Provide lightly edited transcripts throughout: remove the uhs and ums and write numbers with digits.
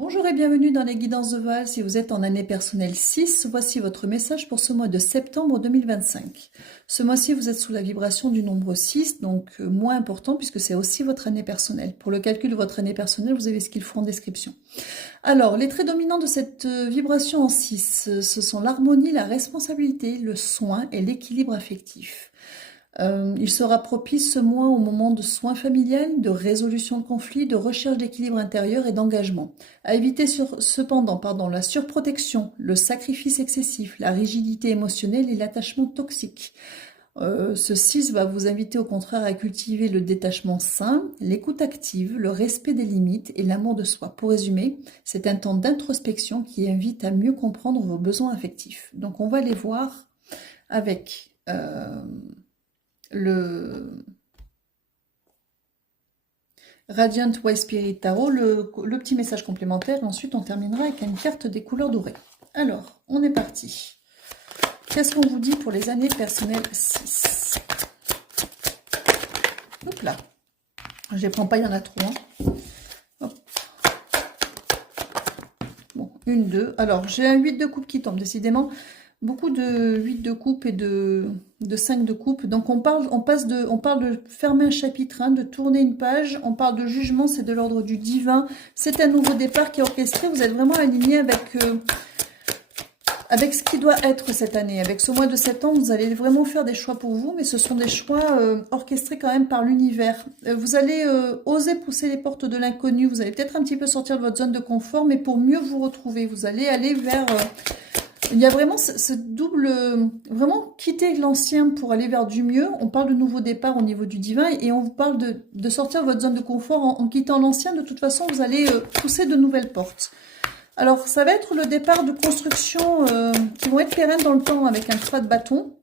Bonjour et bienvenue dans les guidances de Val. Si vous êtes en année personnelle 6, voici votre message pour ce mois de septembre 2025. Ce mois-ci, vous êtes sous la vibration du nombre 6, donc moins important puisque c'est aussi votre année personnelle. Pour le calcul de votre année personnelle, vous avez ce qu'il faut en description. Alors, les traits dominants de cette vibration en 6, ce sont l'harmonie, la responsabilité, le soin et l'équilibre affectif. Il sera propice ce mois au moment de soins familial, de résolution de conflits, de recherche d'équilibre intérieur et d'engagement. À éviter cependant la surprotection, le sacrifice excessif, la rigidité émotionnelle et l'attachement toxique. Ce 6 va vous inviter au contraire à cultiver le détachement sain, l'écoute active, le respect des limites et l'amour de soi. Pour résumer, c'est un temps d'introspection qui invite à mieux comprendre vos besoins affectifs. Donc on va les voir avec le Radiant White Spirit Tarot, le petit message complémentaire, et ensuite on terminera avec une carte des couleurs dorées. Alors, on est parti. Qu'est-ce qu'on vous dit pour les années personnelles 6? Hop là. Je ne les prends pas, il y en a trop. Hop. Bon, une, deux. Alors, j'ai un 8 de coupe qui tombe, décidément. Beaucoup de 8 de coupe et de 5 de coupe. Donc on parle de fermer un chapitre, hein, de tourner une page. On parle de jugement, c'est de l'ordre du divin. C'est un nouveau départ qui est orchestré. Vous êtes vraiment aligné avec ce qui doit être cette année. Avec ce mois de septembre, vous allez vraiment faire des choix pour vous, mais ce sont des choix orchestrés quand même par l'univers. Vous allez oser pousser les portes de l'inconnu. Vous allez peut-être un petit peu sortir de votre zone de confort, mais pour mieux vous retrouver. Vous allez aller vers... il y a vraiment ce double, vraiment quitter l'ancien pour aller vers du mieux. On parle de nouveau départ au niveau du divin et on vous parle de sortir de votre zone de confort en quittant l'ancien. De toute façon, vous allez pousser de nouvelles portes. Alors, ça va être le départ de construction qui vont être pérennes dans le temps avec un 3 de bâton.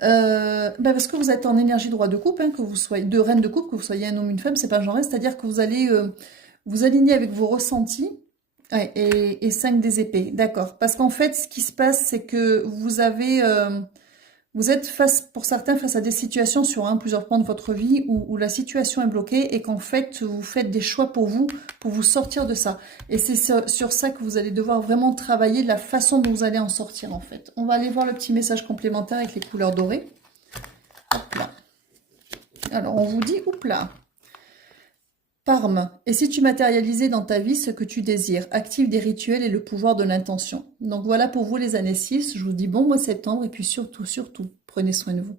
Parce que vous êtes en énergie droit de coupe, hein, que vous soyez de reine de coupe, que vous soyez un homme ou une femme, c'est pas genré, c'est-à-dire que vous allez vous aligner avec vos ressentis. Ouais, et 5 des épées, d'accord. Parce qu'en fait, ce qui se passe, c'est que vous êtes pour certains face à des situations sur plusieurs points de votre vie où la situation est bloquée et qu'en fait, vous faites des choix pour vous sortir de ça. Et c'est sur ça que vous allez devoir vraiment travailler, de la façon dont vous allez en sortir, en fait. On va aller voir le petit message complémentaire avec les couleurs dorées. Hop là. Alors, on vous dit, hop là. Parme. Et si tu matérialisais dans ta vie ce que tu désires, active des rituels et le pouvoir de l'intention. Donc voilà pour vous les années 6. Je vous dis bon mois de septembre et puis surtout, prenez soin de vous.